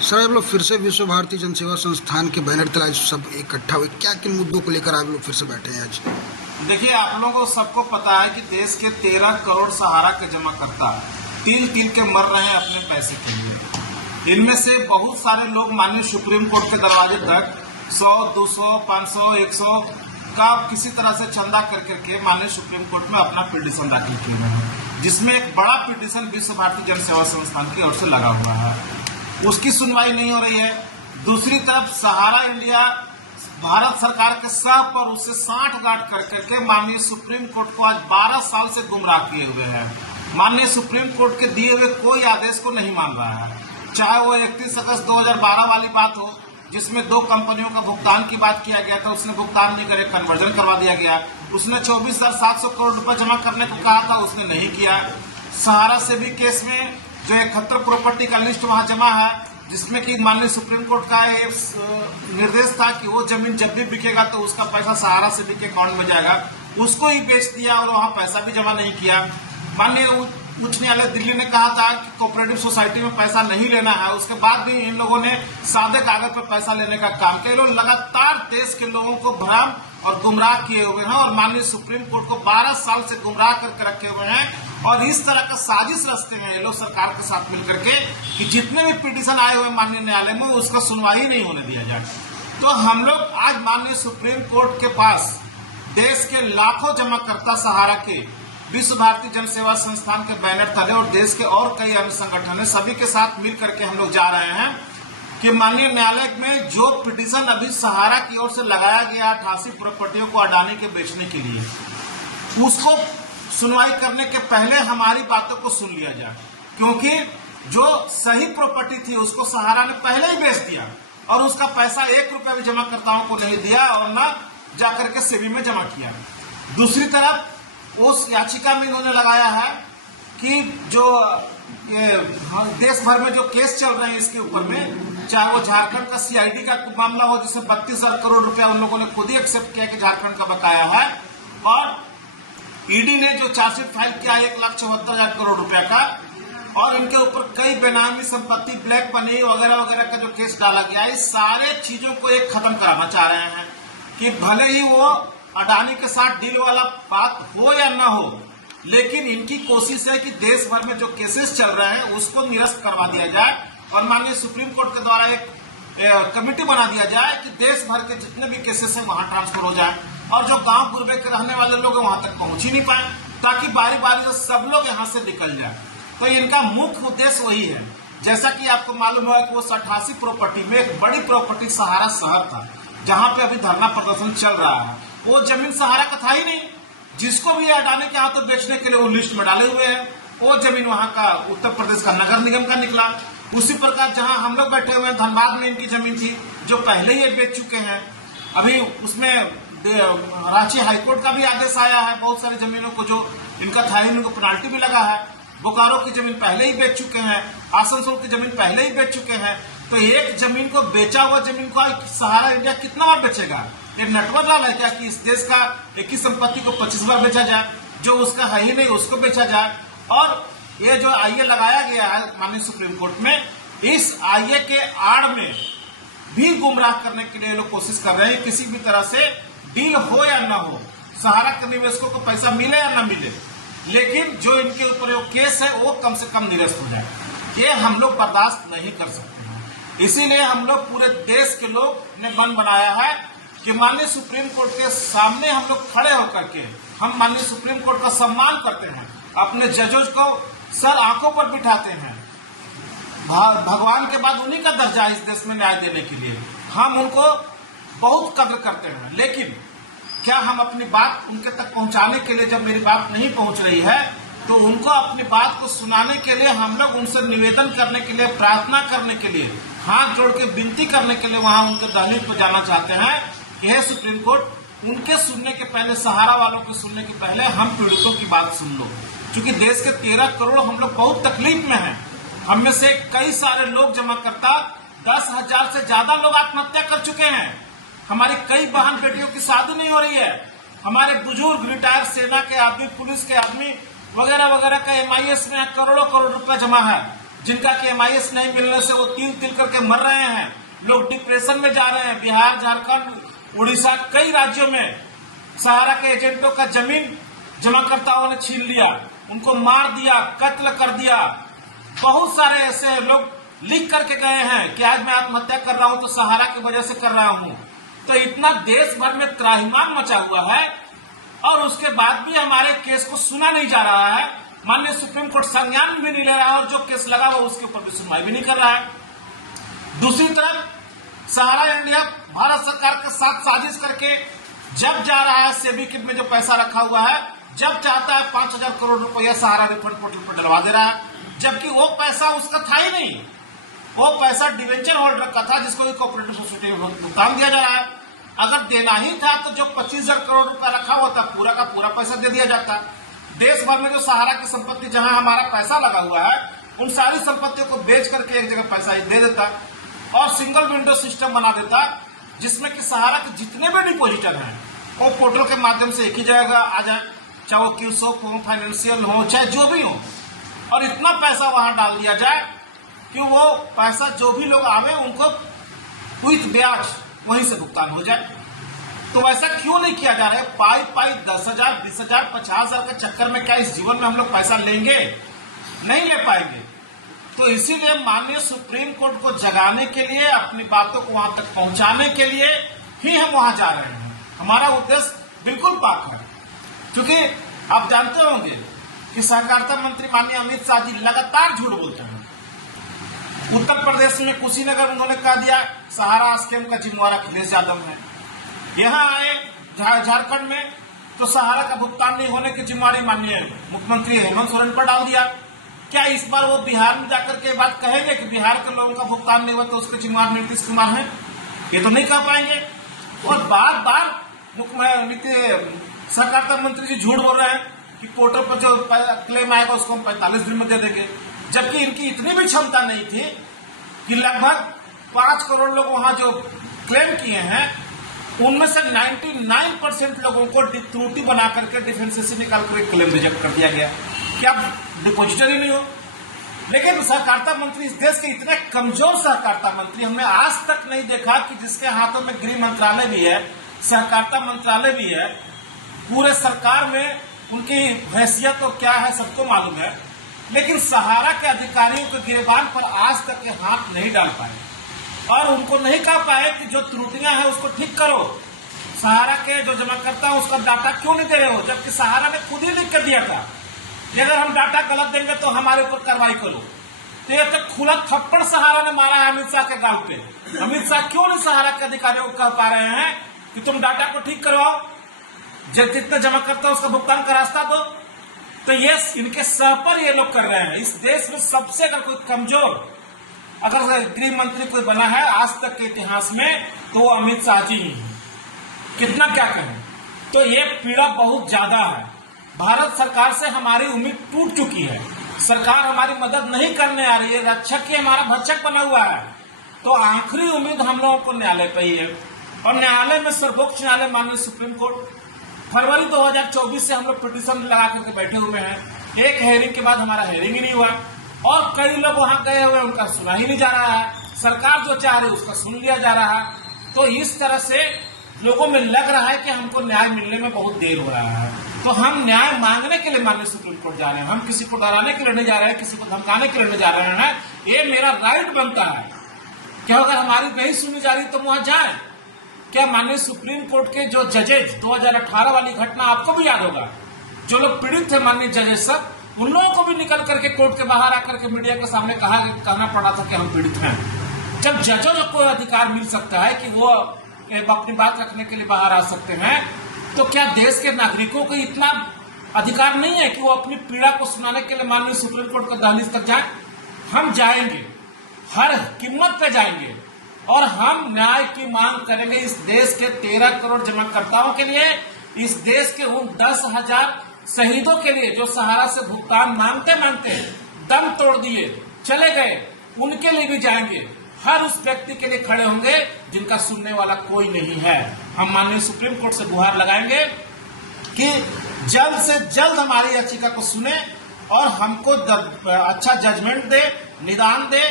Sir आप लोग फिर से विश्व भारती जन सेवा संस्थान के बैनर तले सब इकट्ठा हुए, क्या किन मुद्दों को लेकर आप लोग फिर से बैठे हैं आज? देखिए, आप लोगों को सबको पता है कि देश के 13 करोड़ सहारा के जमाकर्ता तिल तिल के मर रहे हैं अपने पैसे के लिए। इनमें से बहुत सारे लोग माननीय सुप्रीम कोर्ट के दरवाजे तक 100, 200, 500, 100 का किसी तरह से चंदा कर करके माननीय सुप्रीम कोर्ट में अपना पिटीशन दाखिल किए गए हैं, जिसमें एक बड़ा पिटीशन विश्व भारती जन सेवा संस्थान की ओर से लगा हुआ है। उसकी सुनवाई नहीं हो रही है। दूसरी तरफ सहारा इंडिया भारत सरकार के सह पर उससे 60 गांठ कर करके माननीय सुप्रीम कोर्ट को आज 12 साल से गुमराह किए हुए हैं। माननीय सुप्रीम कोर्ट के दिए हुए कोई आदेश को नहीं मान रहा है, चाहे वो 31 अगस्त 2012 वाली बात हो जिसमें 2 कंपनियों का भुगतान की बात किया गया था, उसने भुगतान नहीं करे, कन्वर्जन करवा दिया गया। उसने 24,700 करोड़ रुपए जमा करने को कहा था, उसने नहीं किया। सहारा से भी केस में जो 71 प्रॉपर्टी का लिस्ट वहां जमा है, जिसमें कि माननीय सुप्रीम कोर्ट का ये निर्देश था कि वो जमीन जब भी बिकेगा तो उसका पैसा सहारा से के अकाउंट में जाएगा, उसको ही बेच दिया और वहां पैसा भी जमा नहीं किया। माननीय उच्च न्यायालय दिल्ली ने कहा था कि कोऑपरेटिव सोसाइटी में पैसा नहीं लेना है, उसके बाद भी इन लोगों ने सादे कागज पर पैसा लेने का काम किया। लोग लगातार देश के लोगों को भ्रम और गुमराह किए हुए हैं और माननीय सुप्रीम कोर्ट को 12 साल से गुमराह करके रखे हुए हैं। और इस तरह का साजिश रचते हैं ये लोग सरकार के साथ मिलकर के कि जितने भी पिटीशन आए हुए माननीय न्यायालय में उसका सुनवाई नहीं होने दिया जाए। तो हम लोग आज माननीय सुप्रीम कोर्ट के पास देश के लाखों जमाकर्ता सहारा के विश्व भारती जन सेवा संस्थान के बैनर तले और देश के और कई अन्य संगठन है, सभी के साथ मिल करके हम लोग जा रहे हैं कि माननीय न्यायालय में जो पिटीशन अभी सहारा की ओर से लगाया गया 88 प्रॉपर्टियों को अडानी के बेचने के लिए, उसको सुनवाई करने के पहले हमारी बातों को सुन लिया जाए, क्योंकि जो सही प्रॉपर्टी थी उसको सहारा ने पहले ही बेच दिया और उसका पैसा 1 रुपया भी जमाकर्ताओं को नहीं दिया और न जाकर के सेबी में जमा किया। दूसरी तरफ उस याचिका में इन्होंने लगाया है कि जो ये देश भर में जो केस चल रहे हैं इसके ऊपर में, चाहे वो झारखंड का सीआईडी का मामला हो जिसमें 32,000 करोड़ रुपया उन लोगों ने खुद ही एक्सेप्ट किया कि झारखंड का बकाया है, और ईडी ने जो चार्जशीट फाइल किया 1,74,000 करोड़ रुपया का, और इनके ऊपर कई बेनामी संपत्ति, ब्लैक मनी वगैरह वगैरह का जो केस डाला गया, इस सारे चीजों को एक खत्म कराना चाह रहे हैं कि भले ही वो अडानी के साथ डील वाला बात हो या ना हो, लेकिन इनकी कोशिश है कि देश भर में जो केसेस चल रहे हैं उसको निरस्त करवा दिया जाए और माननीय सुप्रीम कोर्ट के द्वारा एक कमेटी बना दिया जाए कि देश भर के जितने भी केसेस हैं वहां ट्रांसफर हो जाए और जो गांव गुरबे के रहने वाले लोग हैं वहां तक पहुंच ही नहीं पाए, ताकि बारी बारी से सब लोग यहां से निकल जाए। तो इनका मुख्य उद्देश्य वही है। जैसा कि आपको मालूम होगा कि वो 88 प्रॉपर्टी में एक बड़ी प्रॉपर्टी सहारा शहर था, जहां पे अभी धरना प्रदर्शन चल रहा है, वो जमीन सहारा का था ही नहीं, जिसको भी अडानी के हाथों बेचने के लिए वो लिस्ट में डाले हुए हैं। वो जमीन वहां का उत्तर प्रदेश का नगर निगम का निकला। उसी प्रकार जहां हम लोग बैठे हुए हैं धनबाद में इनकी जमीन थी जो पहले ही बेच चुके हैं। अभी उसमें रांची हाईकोर्ट का भी आदेश आया है, बहुत सारी जमीनों को जो इनका था इनको पेनाल्टी भी लगा है। बोकारो की जमीन पहले ही बेच चुके हैं, आसनसोल की जमीन पहले ही बेच चुके हैं। तो एक जमीन को बेचा हुआ जमीन को सहारा इंडिया कितना बार बेचेगा? एक नटवर डाल है क्या कि इस देश का एक ही संपत्ति को 25 बार बेचा जाए, जो उसका है ही नहीं उसको बेचा जाए। और ये जो आईए लगाया गया है माननीय सुप्रीम कोर्ट में, इस आईए के आड़ में भी गुमराह करने के लिए लोग कोशिश कर रहे हैं। किसी भी तरह से डील हो या ना हो, सहारा के निवेशकों को पैसा मिले या ना मिले, लेकिन जो इनके ऊपर केस है वो कम से कम निरस्त हो जाए, ये हम लोग बर्दाश्त नहीं कर सकते हैं। इसीलिए हम लोग पूरे देश के लोग ने मन बनाया है कि माननीय सुप्रीम कोर्ट के सामने हम लोग खड़े होकर के हम माननीय सुप्रीम कोर्ट का सम्मान करते हैं, अपने जजों को सर आंखों पर बिठाते हैं। भगवान के बाद उन्हीं का दर्जा है इस देश में न्याय देने के लिए, हम उनको बहुत कद्र करते हैं। लेकिन क्या हम अपनी बात उनके तक पहुंचाने के लिए, जब मेरी बात नहीं पहुंच रही है तो उनको अपनी बात को सुनाने के लिए हम लोग उनसे निवेदन करने के लिए, प्रार्थना करने के लिए, हाथ जोड़ के विनती करने के लिए वहां उनके दहलीज को जाना चाहते हैं कि हे सुप्रीम कोर्ट, उनके सुनने के पहले, सहारा वालों के सुनने के पहले हम पीड़ितों की बात सुन लो। क्योंकि देश के 13 करोड़ हम लोग बहुत तकलीफ में हैं। हम में से कई सारे लोग जमाकर्ता 10,000 से ज्यादा लोग आत्महत्या कर चुके हैं। हमारी कई बहन बेटियों की शादी नहीं हो रही है। हमारे बुजुर्ग, रिटायर्ड सेना के आदमी, पुलिस के आदमी वगैरह वगैरह का MIS में करोड़ों करोड़ रुपए जमा है। जिनका कि MIS नहीं मिलने से वो तिल करके मर रहे हैं, लोग डिप्रेशन में जा रहे हैं। बिहार, झारखंड, उड़ीसा, कई राज्यों में सहारा के एजेंटों का जमीन जमाकर्ताओं ने छीन लिया, उनको मार दिया, कत्ल कर दिया। बहुत सारे ऐसे लोग लिख करके गए हैं कि आज मैं आत्महत्या कर रहा हूं तो सहारा की वजह से कर रहा हूं। तो इतना देश भर में त्राहिमाम मचा हुआ है और उसके बाद भी हमारे केस को सुना नहीं जा रहा है। माननीय सुप्रीम कोर्ट संज्ञान भी नहीं ले रहा है और जो केस लगा हुआ उसके ऊपर भी सुनवाई भी नहीं कर रहा है। दूसरी तरफ सहारा इंडिया भारत सरकार के साथ साजिश करके जब जा रहा है सेबी किट में जो पैसा रखा हुआ है, जब चाहता है 5,000 करोड़ रुपया सहारा रिफंड पोर्टल पर डलवा दे रहा है, जबकि वो पैसा उसका था ही नहीं। वो पैसा डिवेंचर होल्डर का था जिसको कोऑपरेटिव सोसाइटी में भुगतान दिया जा रहा है। अगर देना ही था तो जो 25,000 करोड़ रुपया रखा हुआ था पूरा का पूरा पैसा दे दिया जाता। देश भर में जो सहारा की संपत्ति जहां हमारा पैसा लगा हुआ है उन सारी संपत्तियों को बेच करके एक जगह पैसा दे देता और सिंगल विंडो सिस्टम बना देता जिसमें कि सहारा के जितने भी डिपोजिटर हैं वो पोर्टल के माध्यम से एक ही जगह आ जाए, चाहे वो क्यूसोक हो, फाइनेंशियल हो, चाहे जो भी हो, और इतना पैसा वहां डाल दिया जाए कि वो पैसा जो भी लोग आवे उनको विथ ब्याज वहीं से भुगतान हो जाए। तो वैसा क्यों नहीं किया जा रहा है? पाई 10,000, 20,000, 50,000 के चक्कर में क्या इस जीवन में हम लोग पैसा लेंगे? नहीं ले पाएंगे। तो इसीलिए माननीय सुप्रीम कोर्ट को जगाने के लिए, अपनी बातों को वहां तक पहुंचाने के लिए ही हम वहां जा रहे हैं। हमारा उद्देश्य बिल्कुल पाक है, क्योंकि आप जानते होंगे कि सहकारिता मंत्री माननीय अमित शाह जी लगातार झूठ बोलते हैं। उत्तर प्रदेश में कुशीनगर उन्होंने कह दिया सहारा स्कीम का जिम्मेवार अखिलेश यादव है। यहाँ आए झारखंड में तो सहारा का भुगतान नहीं होने की जिम्मेवारी माननीय मुख्यमंत्री हेमंत सोरेन पर डाल दिया। क्या इस बार वो बिहार में जाकर के बात कहेंगे कि बिहार के लोगों का भुगतान नहीं हुआ तो उसके जिम्मेवार नीतीश कुमार है? ये तो नहीं कह पाएंगे। और बार बार सहकारिता मंत्री जी झूठ बोल रहे हैं कि पोर्टल पर जो क्लेम आएगा उसको हम 45 दिन में दे देंगे, जबकि इनकी इतनी भी क्षमता नहीं थी कि लगभग 5 करोड़ लोग वहां जो क्लेम किए हैं उनमें से 99% लोगों को त्रुटि बना करके डिफेंस से निकाल कर क्लेम रिजेक्ट कर दिया गया। क्या डिपोजिटर ही नहीं हो? लेकिन सहकारिता मंत्री, इस देश के इतने कमजोर सहकारिता मंत्री हमने आज तक नहीं देखा कि जिसके हाथों में गृह मंत्रालय भी है, सहकारिता मंत्रालय भी है, पूरे सरकार में उनकी हैसियत और क्या है सबको मालूम है, लेकिन सहारा के अधिकारियों के गिरबान पर आज तक के हाथ नहीं डाल पाए और उनको नहीं कह पाए कि जो त्रुटियां हैं उसको ठीक करो। सहारा के जो जमाकर्ता है उसका डाटा क्यों नहीं दे रहे हो, जबकि सहारा ने खुद ही लिख कर दिया था कि अगर हम डाटा गलत देंगे तो हमारे ऊपर कार्रवाई करो। तो ये तक खुला थप्पड़ सहारा ने मारा है अमित शाह के गांव पे। अमित शाह क्यों नहीं सहारा के अधिकारियों को कह पा रहे हैं कि तुम डाटा को ठीक करवाओ, जितने जमा करता है उसका भुगतान का रास्ता दो? तो ये इनके सह पर ये लोग कर रहे हैं। इस देश में सबसे अगर कोई कमजोर अगर गृह मंत्री कोई बना है आज तक के इतिहास में तो वो अमित शाह जी ही हैं। कितना क्या कहें, तो ये पीड़ा बहुत ज्यादा है। भारत सरकार से हमारी उम्मीद टूट चुकी है, सरकार हमारी मदद नहीं करने आ रही है, रक्षक ही हमारा भक्षक बना हुआ है। तो आखिरी उम्मीद हम लोगों को न्यायालय पर ही है और न्यायालय में सर्वोच्च न्यायालय माननीय सुप्रीम कोर्ट फरवरी 2024 से हम लोग पिटीशन लगा करके बैठे हुए हैं। एक हेयरिंग के बाद हमारा हेयरिंग ही नहीं हुआ और कई लोग वहां गए हुए उनका सुना ही नहीं जा रहा है। सरकार जो चाह रही है उसका सुन लिया जा रहा है। तो इस तरह से लोगों में लग रहा है कि हमको न्याय मिलने में बहुत देर हो रहा है। तो हम न्याय मांगने के लिए माननीय सुप्रीम कोर्ट जा रहे हैं। हम किसी को डराने के लिए नहीं जा रहे हैं, किसी को धमकाने के लिए नहीं जा रहे हैं। ये मेरा राइट बनता है कि अगर हमारी नहीं सुनी जा रही तो वहां जाए। क्या माननीय सुप्रीम कोर्ट के जो जजेज 2018 वाली घटना आपको भी याद होगा, जो लोग पीड़ित थे माननीय जजेज सब, उन लोगों को भी निकल करके कोर्ट के बाहर आकर के मीडिया के सामने कहना पड़ा था कि हम पीड़ित हैं। जब जजों को अधिकार मिल सकता है कि वो अपनी बात रखने के लिए बाहर आ सकते हैं, तो क्या देश के नागरिकों को इतना अधिकार नहीं है कि वो अपनी पीड़ा को सुनाने के लिए माननीय सुप्रीम कोर्ट के दहलीज तक जाए? हम जाएंगे, हर कीमत पे जाएंगे और हम न्याय की मांग करेंगे इस देश के 13 करोड़ जमाकर्ताओं के लिए, इस देश के उन 10,000 शहीदों के लिए जो सहारा से भुगतान मांगते मांगते दम तोड़ दिए चले गए, उनके लिए भी जाएंगे। हर उस व्यक्ति के लिए खड़े होंगे जिनका सुनने वाला कोई नहीं है। हम माननीय सुप्रीम कोर्ट से गुहार लगाएंगे कि जल्द से जल्द हमारी याचिका को सुने और हमको अच्छा जजमेंट दे निदान दे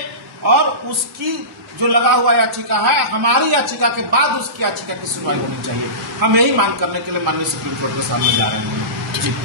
और उसकी जो लगा हुआ याचिका है, हमारी याचिका के बाद उसकी याचिका की सुनवाई होनी चाहिए। हम यही मांग करने के लिए माननीय सुप्रीम कोर्ट के सामने जा रहे हैं। जी।